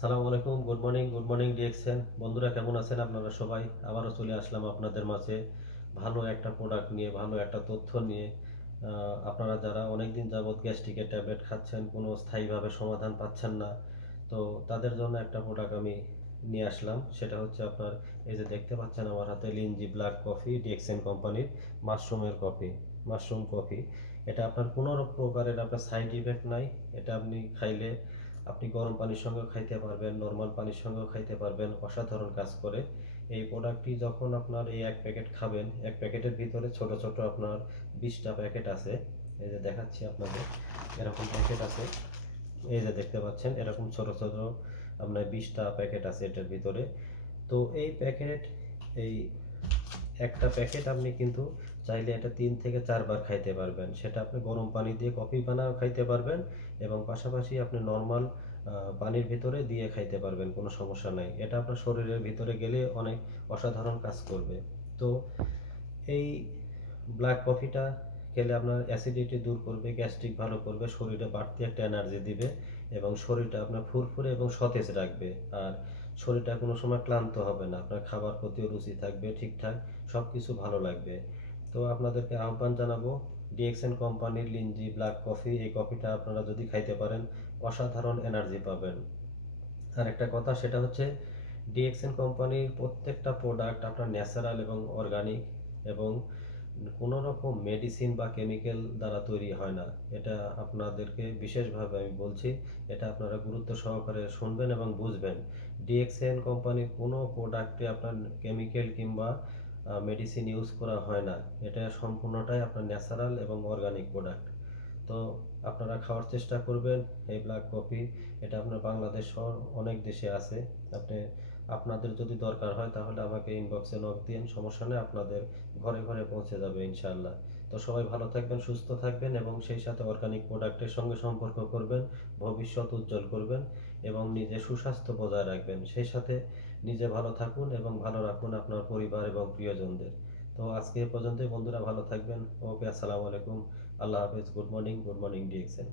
সালামু আলাইকুম, good morning DXN বন্ধুরা, কেমন আছেন আপনারা সবাই? আবারও চলে আসলাম আপনাদের মাঝে ভালো একটা প্রোডাক্ট নিয়ে, ভালো একটা তথ্য নিয়ে। আপনারা যারা অনেক দিন যাবৎ গ্যাস্ট্রিকের ট্যাবলেট খাচ্ছেন, কোনো স্থায়ীভাবে সমাধান পাচ্ছেন না, তো তাদের জন্য একটা প্রোডাক্ট আমি নিয়ে আসলাম। সেটা হচ্ছে আপনার এই যে দেখতে পাচ্ছেন আমার হাতে লিনজি ব্ল্যাক কফি, ডিএক্সএন কোম্পানির মাশরুমের কফি, মাশরুম কফি। এটা আপনার কোনো প্রকারের আপনার সাইড ইফেক্ট নাই। এটা আপনি খাইলে আপনি গরম পানির সঙ্গেও খাইতে পারবেন, নর্মাল পানির সঙ্গেও খাইতে পারবেন, অসাধারণ কাজ করে। এই প্রোডাক্টটি যখন আপনার এই এক প্যাকেট খাবেন, এক প্যাকেটের ভিতরে ছোট ছোট আপনার 20টা প্যাকেট আছে। এই যে দেখাচ্ছি আপনাদের, এরকম প্যাকেট আছে। এই যে দেখতে পাচ্ছেন এরকম ছোট ছোট আপনার 20টা প্যাকেট আছে এটার ভিতরে। তো এই প্যাকেট, এই একটা প্যাকেট আপনি কিন্তু চাইলে এটা 3 থেকে 4 বার খাইতে পারবেন। সেটা আপনি গরম পানি দিয়ে কফি বানাও খাইতে পারবেন, এবং পাশাপাশি আপনি নর্মাল পানির ভিতরে দিয়ে খাইতে পারবেন, কোনো সমস্যা নাই। এটা আপনার শরীরের ভিতরে গেলে অনেক অসাধারণ কাজ করবে। তো এই ব্ল্যাক কফিটা খেলে আপনার অ্যাসিডিটি দূর করবে, গ্যাস্ট্রিক ভালো করবে, শরীরে বাড়তি একটা এনার্জি দিবে, এবং শরীরটা আপনার ফুরফুরে এবং সতেজ রাখবে। আর শরীরটা কোনো সময় ক্লান্ত হবে না, আপনার খাবার প্রতিও রুচি থাকবে ঠিকঠাক, সব কিছু ভালো লাগবে। তো আপনাদেরকে আহ্বান জানাবো, ডিএক্সএন কোম্পানির লিনজি ব্ল্যাক কফি, এই কফিটা আপনারা যদি খাইতে পারেন অসাধারণ এনার্জি পাবেন। আর একটা কথা, সেটা হচ্ছে ডিএক্সএন কোম্পানির প্রত্যেকটা প্রোডাক্ট আপনার ন্যাচারাল এবং অর্গানিক, এবং কোনো রকম মেডিসিন বা কেমিক্যাল দ্বারা তৈরি হয় না। এটা আপনাদেরকে বিশেষভাবে আমি বলছি, এটা আপনারা গুরুত্ব সহকারে শুনবেন এবং বুঝবেন। ডিএক্সএন কোম্পানির কোনো প্রোডাক্টে আপনার কেমিক্যাল কিংবা মেডিসিন ইউজ করা হয় না। এটা সম্পূর্ণটাই আপনার ন্যাচারাল এবং অর্গানিক প্রোডাক্ট। তো আপনারা খাওয়ার চেষ্টা করবেন এই ব্ল্যাক কফি। এটা আপনার বাংলাদেশ সহ অনেক দেশে আছে। আপনি, আপনাদের যদি দরকার হয় তাহলে আমাকে ইনবক্সে নক দিন, সমস্যা নেই, আপনাদের ঘরে ঘরে পৌঁছে যাবে ইনশাআল্লাহ। তো সবাই ভালো থাকবেন, সুস্থ থাকবেন, এবং সেই সাথে অর্গানিক প্রোডাক্টের সঙ্গে সম্পর্ক করবেন, ভবিষ্যৎ উজ্জ্বল করবেন, এবং নিজের সুস্বাস্থ্য বজায় রাখবেন। সেই সাথে নিজে ভালো থাকুন এবং ভালো রাখুন আপনার পরিবার এবং প্রিয়জনদের। তো আজকে এ পর্যন্তই বন্ধুরা, ভালো থাকবেন। ওকে, আসসালামু আলাইকুম, আল্লাহ হাফেজ, গুড মর্নিং ডিএক্সএন।